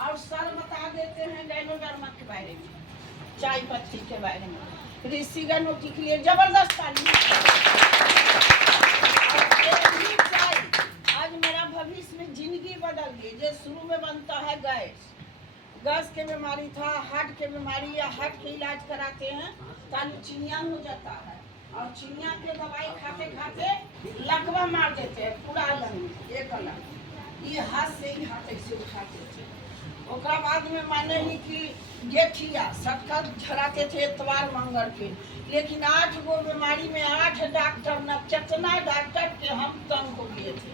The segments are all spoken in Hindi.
और सर बता देते हैं गैनोडर्मा के बारे में, चाय पत्ती के बारे में, ऋषि गैनोटी के लिए जबरदस्त तालीम। चाय आज मेरा भविष्य में जिंदगी बदल गई। जो शुरू में बनता है गैस के बीमारी था, हार्ट के बीमारी या हार्ट के इलाज कराते हैं तो चिनिया हो जाता है, और चिनिया के दवाई खाते खाते लकवा मार देते हैं पूरा अलग एक अलग, ये हाथ से ही हाथ ऐसे उठाते थे। ओकरा बाद में माने ही कि गेठिया सबका झड़ाते थे इतवार मंगल के, लेकिन 8 गो बीमारी में 8 डॉक्टर न कितना डॉक्टर के हम तंग हो गए थे।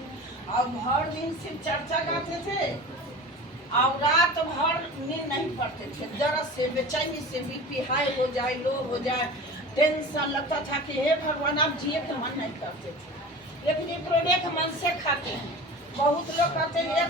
और भर दिन सिर्फ चर्चा गाते थे और रात भर नींद नहीं पड़ते थे, दर्द से बेचैनी से बीपी हाई हो जाए, लो हो जाए, टेंशन लगता था कि हे भगवान आप जिए के मन नहीं करते थे। लेकिन ये प्रोडक्ट मन से खाते हैं। बहुत लोग कहते हैं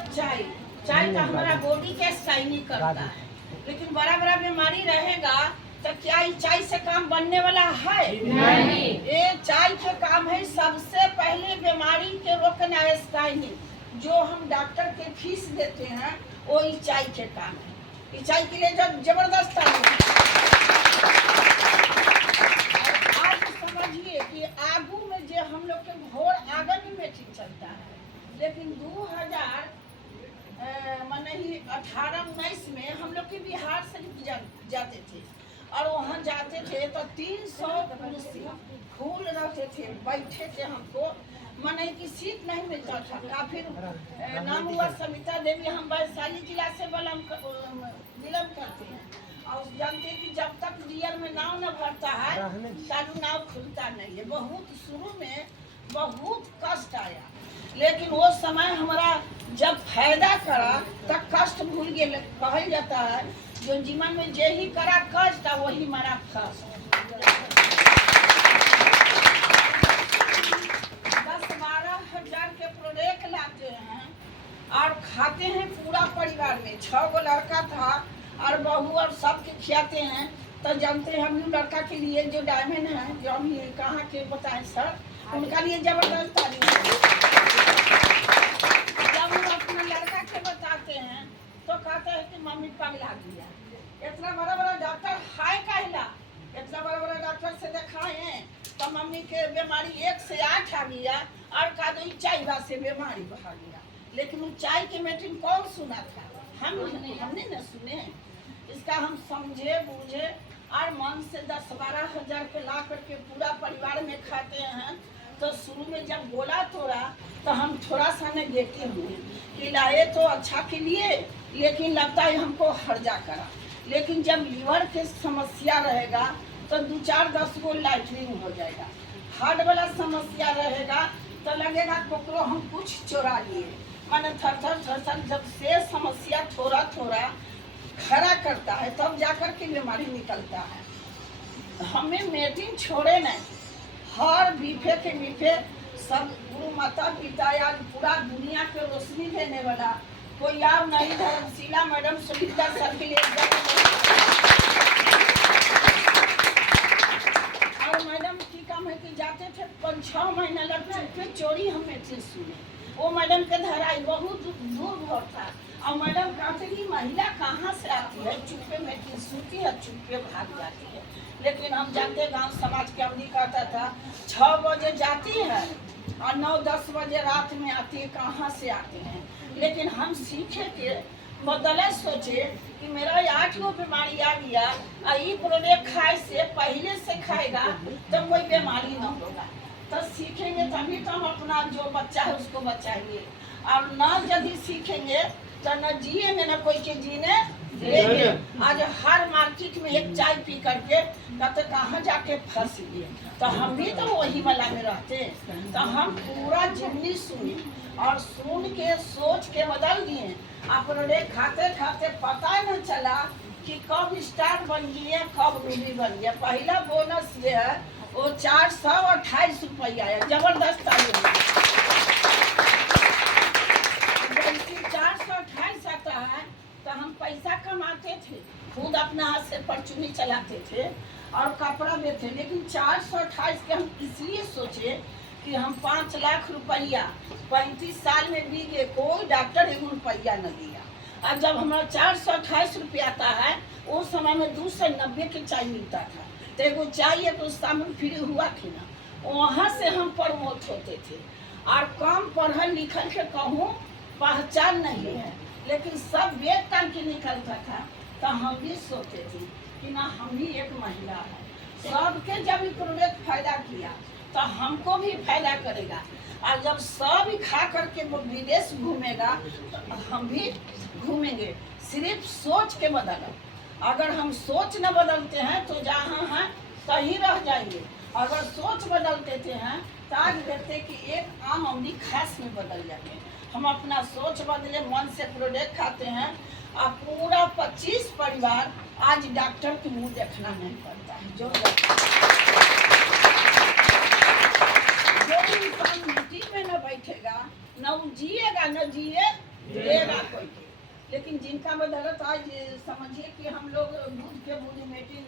चाय का हमारा बॉडी के शाइनिंग करता है, लेकिन बड़ा बड़ा बीमारी रहेगा तो क्या चाय से काम बनने वाला है? नहीं। ये चाय के काम है सबसे पहले बीमारी के रोकना है, शाइनिंग। जो हम डॉक्टर के फीस देते हैं वो इस चाय के काम है। इस चाय के लिए जो जबरदस्त है। आज समझिए कि आगू में जो हम लोग के घोर आंगन में ठीक चलता है, लेकिन 2000 माने ही 18-19 में हम लोग के बिहार से जाते थे और वहाँ जाते थे तो 300 कुर्सी फूल रहते थे, बैठे थे। हमको माने कि सीट नहीं मिलता था। काफी नाम हुआ सविता देवी, हम वैशाली जिला से बिलोंग करते हैं और जानते हैं कि जब तक रियल में नाव न भरता है चालू नाव खुलता नहीं है। बहुत शुरू में बहुत कष्ट आया, लेकिन वो समय हमारा जब फायदा करा तब कष्ट भूल गए। कहल जाता है जो जीवन में जे ही करा कष्ट वही मारा कष्ट। 10-12 हजार के प्रोडक्ट लाते हैं और खाते हैं पूरा परिवार में। 6 गो लड़का था और बहू और सबके खिलाते हैं। तो जानते हैं हम लड़का के लिए जो डायमंड है, जो हम ये कहाँ के बताएं सर, उनका लिए जबरदस्त तारीफ। जब हम अपने लड़का के बताते हैं तो कहते हैं कि मम्मी पगला गया। इतना बड़ा बड़ा डॉक्टर हाय कहला, इतना बड़ा बड़ा डॉक्टर से दिखाए तो मम्मी के बीमारी 1 से 8 आ गया और कहा दो चाय से बीमारी बढ़ा गया। लेकिन वो चाय के मीटिंग कौन सुना था? हमने न सुने। इसका हम समझे बूझे और मन से 10-12 हजार के ला करके पूरा परिवार में खाते हैं। तो शुरू में जब बोला थोड़ा तो हम थोड़ा सा नेगेटिव हुए कि लाए तो अच्छा के लिए, लेकिन लगता है हमको हर्जा करा। लेकिन जब लीवर के समस्या रहेगा तो 2-4-10 गो लैट्रिन हो जाएगा। हार्ट वाला समस्या रहेगा तो लगेगा कोकरो हम कुछ चोरा लिए। माने थर जब से समस्या थोड़ा थोड़ा खड़ा करता है तब जाकर के बीमारी निकलता है। हमें मीटिंग छोड़े नहीं, हर बीफे के बीफे सब गुरु माता पिता या पूरा दुनिया के रोशनी देने वाला कोई और नहीं। धर्मशिला मैडम सुनीता सर के लिए और मैडम की काम है कि जाते थे 5-6 महीना लगते थे चोरी हम मीटिंग सुने। वो मैडम के धराई बहुत दूर घर था और मैडम कहते कि महिला कहाँ से आती है, चुप्पे मीटिंग सुनती है, चुप्पे भाग जाती है। लेकिन हम जानते गांव समाज के अवधि कहता था 6 बजे जाती है और 9-10 बजे रात में आती है, कहाँ से आते हैं। लेकिन हम सीखे के बदले सोचे कि मेरा 8 गो बीमारी आ गया और ये प्रोडक्ट खाए से पहले से खाएगा तो कोई बीमारी न होगा। तो सीखेंगे तभी तो हम अपना जो बच्चा है उसको बचाएंगे, और न यदि सीखेंगे तो न जिएंगे न कोई के जीने देंगे। आज हर मार्केट में एक चाय पी करके कहते कहाँ जाके फंस गए। तो हम भी तो वही वाला में रहते। तो हम पूरा जिंदगी सुनी और सुन के सोच के बदल दिए। अपने खाते खाते पता न चला कि कब स्टार बन गया कब रूबी बन गया। पहला बोनस जो है वो 428 रुपया है, जबरदस्त तारीफ। 428 आता है तो हम पैसा कमाते थे, खुद अपना हाथ से परचूनी चलाते थे और कपड़ा बेचते। लेकिन 428 के हम इसलिए सोचे कि हम 5 लाख रुपया 35 साल में भी के कोई डॉक्टर 1 रुपया न दिया अब जब हमारा 428 रुपया आता है, उस समय में 290 के चाय मिलता था। तो एगो चाय एक सामान फ्री हुआ थी ना, वहाँ से हम प्रमोट होते थे। और कम पढ़ल लिखल के कहूँ पहचान नहीं है, लेकिन सब वेद टाइम के निकलता था। तो हम भी सोचते थे कि ना हम भी एक महिला है, सबके जब ये प्रोडक्ट फायदा किया तो हमको भी फायदा करेगा। और जब सब खा करके वो विदेश घूमेगा तो हम भी घूमेंगे। सिर्फ सोच के बदलो। अगर हम सोच न बदलते हैं तो जहाँ हैं सही रह जाएंगे। अगर सोच बदल देते हैं तो आज देखते कि एक आम आदमी खास में बदल जाते। हम अपना सोच बदले, मन से प्रोडक्ट खाते हैं और पूरा 25 परिवार आज डॉक्टर के मुंह देखना नहीं पड़ता है। जो इंसान मिट्टी में न बैठेगा न वो जिएगा न जिए देगा कोई। लेकिन जिनका बदौलत आज समझिए कि हम लोग बुध के बुध मीटिंग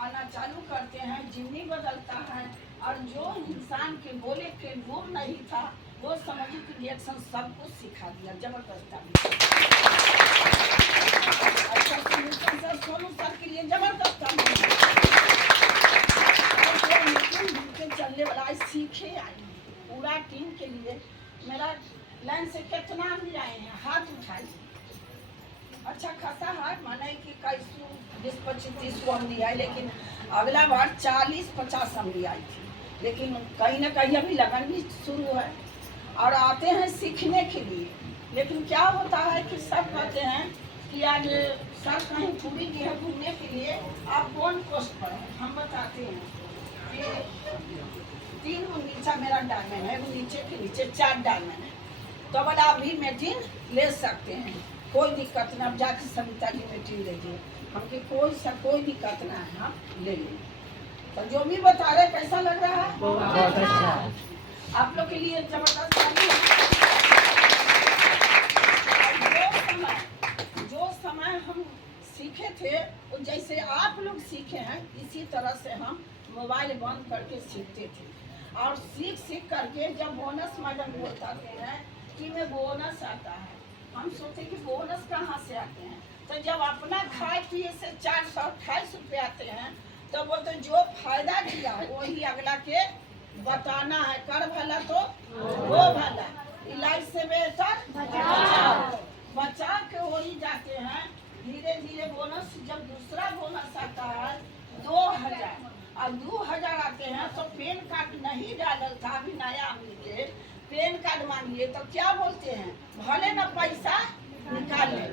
आना चालू करते हैं, जिंदगी बदलता है। और जो इंसान के बोले के गुण नहीं था वो समझिए कि रिएक्शन सब कुछ सिखा दिया जबरदस्त। अच्छा सर, सोनू सर के लिए जबरदस्त चलने वाला सीखे आई पूरा टीम के लिए। मेरा लाइन से कितना आदमी आए हैं, हाथ उठाइए। अच्छा खासा है, माने कि 20-25 आमदी आई, लेकिन अगला बार 40-50 आमदी आई थी। लेकिन कहीं ना कहीं अभी लगन भी शुरू है और आते हैं सीखने के लिए। लेकिन क्या होता है कि सब कहते हैं कि आज सर कहीं पूरी भी है घूमने के लिए, आप कौन पोस्ट पर हैं? हम बताते हैं कि 3 नीचा मेरा डायमंड है, वो नीचे के नीचे 4 डायमंड है। तो अब आप भी मीटिंग ले सकते हैं, कोई दिक्कत ना। अब जाके सविता की मीटिंग लीजिए, हमके कोई दिक्कत ना है, हम ले लेंगे। तो जो भी बता रहे कैसा लग रहा है? बहुत अच्छा। आप लोग के लिए जबरदस्त। जो समय हम सीखे थे और जैसे आप लोग सीखे हैं, इसी तरह से हम मोबाइल बंद करके सीखते थे। और सीख करके जब बोनस मैडम बताते हैं कि में बोनस आता है, हम सोचते कि बोनस कहाँ से आते हैं। तो जब अपना खाए पिए से 428 रुपये आते हैं, तो वो तो जो फायदा दिया है वही अगला के बताना है। कर भला तो वो भला, इलाज से बेहतर बचा के वही जाते हैं। धीरे धीरे बोनस, जब दूसरा बोनस आता है 2000 और 2000 आते हैं तो पैन कार्ड नहीं डालल था, अभी नया के पैन कार्ड मांगिए तो क्या बोलते हैं, भले ना पैसा निकाले,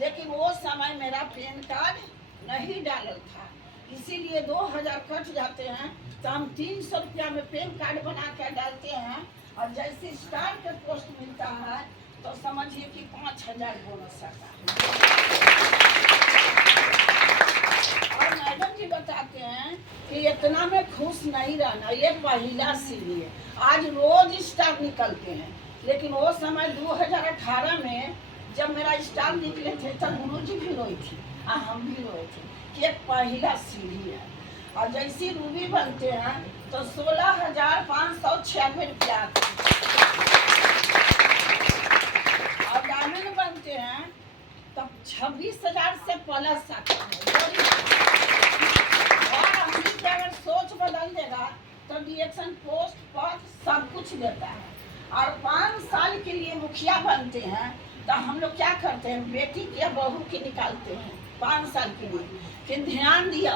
लेकिन वो समय मेरा पैन कार्ड नहीं डालल था, इसीलिए 2000 कट जाते हैं। तो हम 300 रुपया में पैन कार्ड बना कर डालते हैं और जैसे स्टार के पोस्ट मिलता है तो समझिए कि 5000 बोनस आता है। और मैडम जी बताते हैं कि इतना में खुश नहीं रहना, ये पहला सीढ़ी है। आज रोज स्टार निकलते हैं, लेकिन वो समय 2018 में जब मेरा स्टार निकले थे तो गुरुजी भी रोई थी और हम भी रोए थे कि एक पहला सीढ़ी है। और जैसी रूबी बनते हैं तो 16,596 रुपया आते हैं। और डायमंड बनते हैं तब 26,000 से प्लस आता है। और अगर सोच बदल देगा तो रिएक्शन पोस्ट पर सब कुछ देता है। और 5 साल के लिए मुखिया बनते हैं तो हम लोग क्या करते हैं, बेटी या बहू की निकालते हैं 5 साल के लिए, फिर ध्यान दिया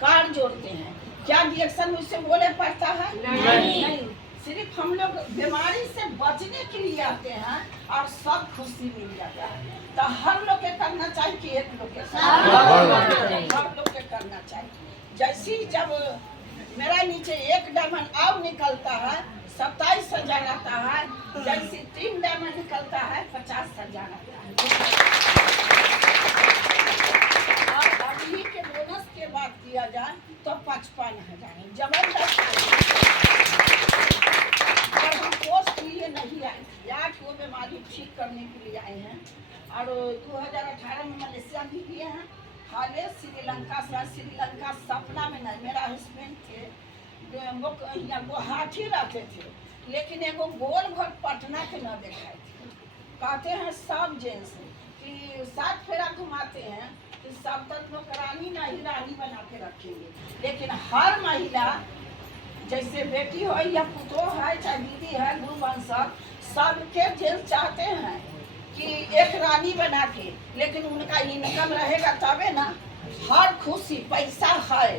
कार्ड जोड़ते हैं। क्या रिएक्शन मुझसे बोले पड़ता है? नहीं। सिर्फ हम लोग बीमारी से बचने के लिए आते हैं और सब खुशी मिल जाता है। तो हर लोग के करना चाहिए कि एक लोग के हर लोग के करना चाहिए। जैसे जब मेरा नीचे एक डायमंड अब निकलता है 27,000 आता है, जैसे 3 डायमंड निकलता है 50,000 आता है। और अभी के बोनस के बात किया जाए तो 55,000 जबरदस्त। और हम पोस्ट लिए नहीं आए, 8 को बीमारी ठीक करने के लिए आए हैं। और 2018 में मलेशिया भी गए हैं, हाले श्रीलंका से। श्रीलंका सपना में नहीं, मेरा हस्बैंड थे वो गुवाहाटी रहते थे, लेकिन एगो गोल घर पटना के न देखाए थे। कहते हैं सब जेंट्स कि कि 7 फेरा घुमाते हैं कि सब तक नौकरानी नहीं रानी बना के रखेंगे, लेकिन हर महिला जैसे बेटी हो या पुतोह है चाहे दीदी है गुरु वंशक सबके जेल चाहते हैं कि एक रानी बना के, लेकिन उनका इनकम रहेगा तबे ना। हर खुशी पैसा है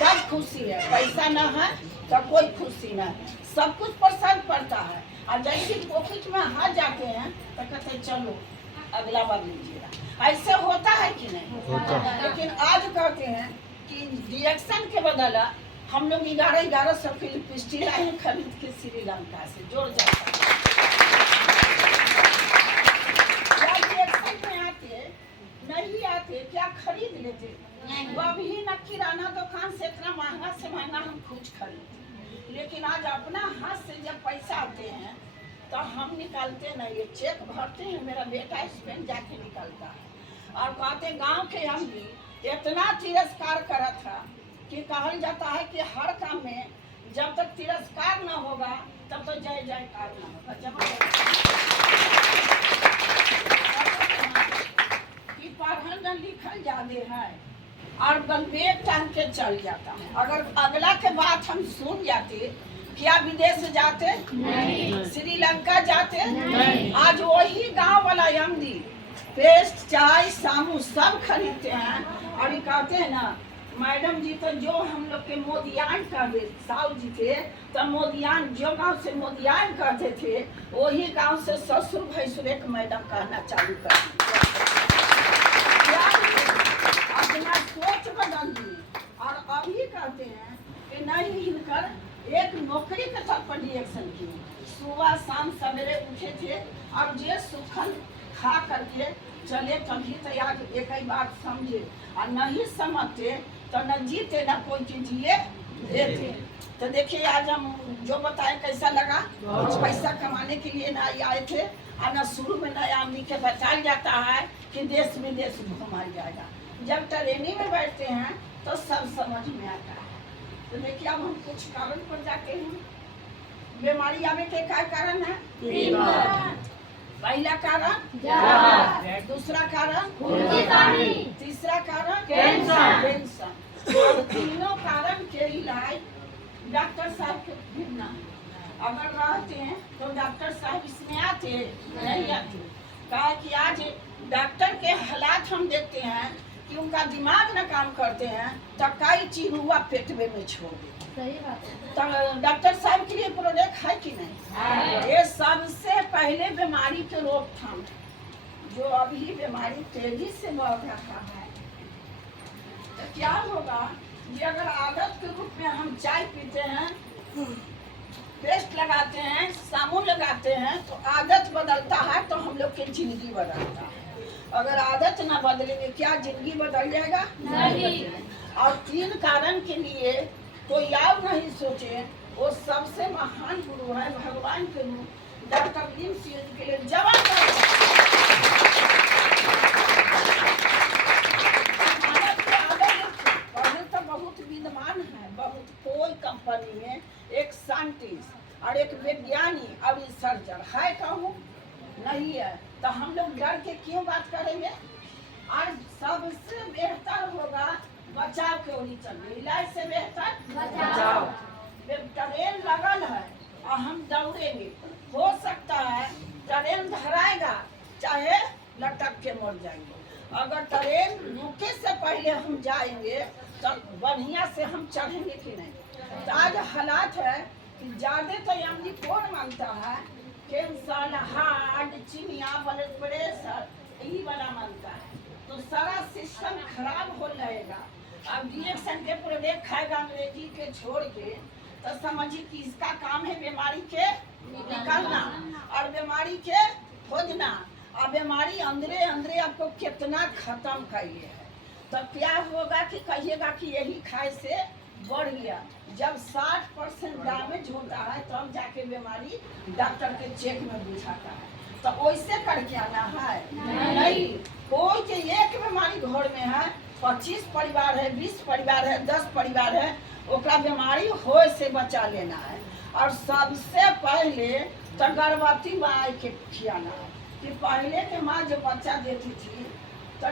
तब खुशी है, पैसा ना है तो कोई खुशी ना है, सब कुछ पसंद पड़ता है। और जैसे पॉकेट में हाथ जाते हैं तो कहते चलो अगला बार लीजिएगा, ऐसे होता है कि नहीं होता है। लेकिन आज कहते हैं कि रिएक्शन के बदला हम लोग 1100 की लिपस्टिक लाए खरीद के श्रीलंका से जोड़ जाता है। क्या रिएक्शन में आते नहीं आते क्या खरीद लेते? वो भी न किराना दुकान से इतना महंगा से महंगा हम कुछ खरीदते, लेकिन आज अपना हाथ से जब पैसा आते हैं तो हम निकालते नहीं, ये चेक भरते हैं, मेरा बेटा स्पेन जाके निकालता है। और कहते गांव के हम भी इतना तिरस्कार करा था कि कहल जाता है कि हर काम में जब तक तिरस्कार न होगा तब तो जय जयकार न होगा। जहाँ कि पढ़ल लिखल ज्यादा है और गलबेग टांग के चल जाता है। अगर अगला के बात हम सुन जाते, क्या विदेश जाते नहीं, श्रीलंका जाते नहीं। आज वही गांव वाला यमदी पेस्ट चाय सामू सब खरीदते हैं और ये कहते हैं ना मैडम जी तो जो हम लोग के मोदियान कर दे साहु जी थे तो मोदियान जो गांव से मोदियान करते थे वही गांव से ससुर भैसुर एक मैडम कहना चालू कर अपना सोच बदल दिए। और अभी कहते हैं कि नहीं इनकर एक नौकरी के तौर पर रिएक्शन किए, सुबह शाम सवेरे उठे थे और जे सुखन खा करके चले तभी तो याद एक ही बात समझे और नहीं समझते तो न जीते न कोई चीज जिए देते। तो देखिए आज हम जो बताए कैसा लगा, पैसा कमाने के लिए ना आए थे और न शुरू में नया आदमी के बताया जाता है कि देश विदेश घुमा जाएगा, जब ट्रेनिंग में बैठते हैं तो सब समझ में आता है। तो देखिए अब हम कुछ कारण पर जाते हैं। बीमारी आवे के क्या कारण है? पहला कारण दूसरा कारण तीसरा कारण टेंशन। तीनों कारण के इलाज डॉक्टर साहब के भिड़ना अगर रहते हैं तो डॉक्टर साहब इसमें आते नहीं आते। कहा कि आज डॉक्टर के हालात हम देखते हैं कि उनका दिमाग न काम करते हैं तो कई चीज हुआ पेटवे में छोड़ देते। तो डॉक्टर साहब के लिए प्रोडक्ट है कि नहीं? ये सबसे पहले बीमारी के रोकथाम जो अभी बीमारी तेजी से बढ़ रहा है। तो क्या होगा कि अगर आदत के रूप में हम चाय पीते हैं, पेस्ट लगाते हैं, साबुन लगाते हैं तो आदत बदलता है तो हम लोग की जिंदगी बदलता है। अगर आदत ना बदलेंगे क्या जिंदगी बदल जाएगा? नहीं। और 3 कारण के लिए कोई और नहीं सोचे, वो सबसे महान गुरु है भगवान के रूप डॉक्टर लीम सिंह के लिए जवान तो बहुत विद्वान है, बहुत कोई कंपनी में एक साइंटिस्ट और एक वैज्ञानिक और रिसर्चर है कहूँ नहीं है, तो हम लोग डर के क्यों बात करेंगे? और सबसे बेहतर होगा बचाव के ओर चलिए, इलाज से बेहतर बचाव। ट्रेन लगल है और हम दौड़ेंगे, हो सकता है ट्रेन धराएगा चाहे लटक के मर जाएंगे। अगर ट्रेन रुके से पहले हम जाएंगे तो बढ़िया से हम चढ़ेंगे कि नहीं? तो आज हालात है कि ज्यादा तो यानी कौन मांगता है कैंसर, हार्ट, चिनिया, ब्लड प्रेशर यही वाला मांगता है, तो सारा सिस्टम खराब हो जाएगा। अब रिएक्शन के प्रोडक्ट खाएगा अंग्रेजी के छोड़ के तो समझिए कि इसका काम है बीमारी के निकालना और बीमारी के खोजना और बीमारी अंदरे अंदरे आपको कितना खत्म करिए है। तो क्या होगा कि कहिएगा कि यही खाए से बढ़ गया। जब 60% डैमेज होता है तो हम जाके बीमारी डॉक्टर के चेक में बुझाता है, तो वैसे करके आना है नहीं। कोई के एक बीमारी घर में है, 25 परिवार है, 20 परिवार है, 10 परिवार है, ओकरा बीमारी हो से बचा लेना है। और सबसे पहले तो गर्भवती माँ के खियाना है। कि पहले के माँ जो बच्चा देती थी तो